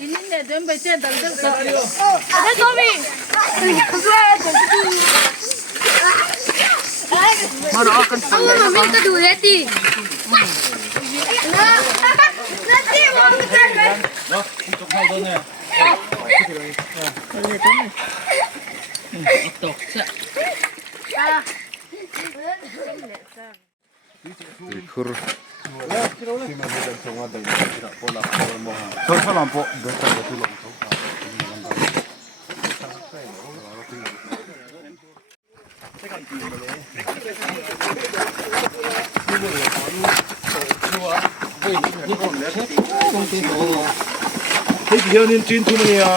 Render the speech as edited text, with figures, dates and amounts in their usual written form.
Ininde dön bece dalga dalga. Ada Tommy. Kuzwa Mana akan Allah mami ka duheti. Nanti mau kita. No, untuk hal dona. Otok sa. Ikur. Salam po. Hiyan yung chin niya.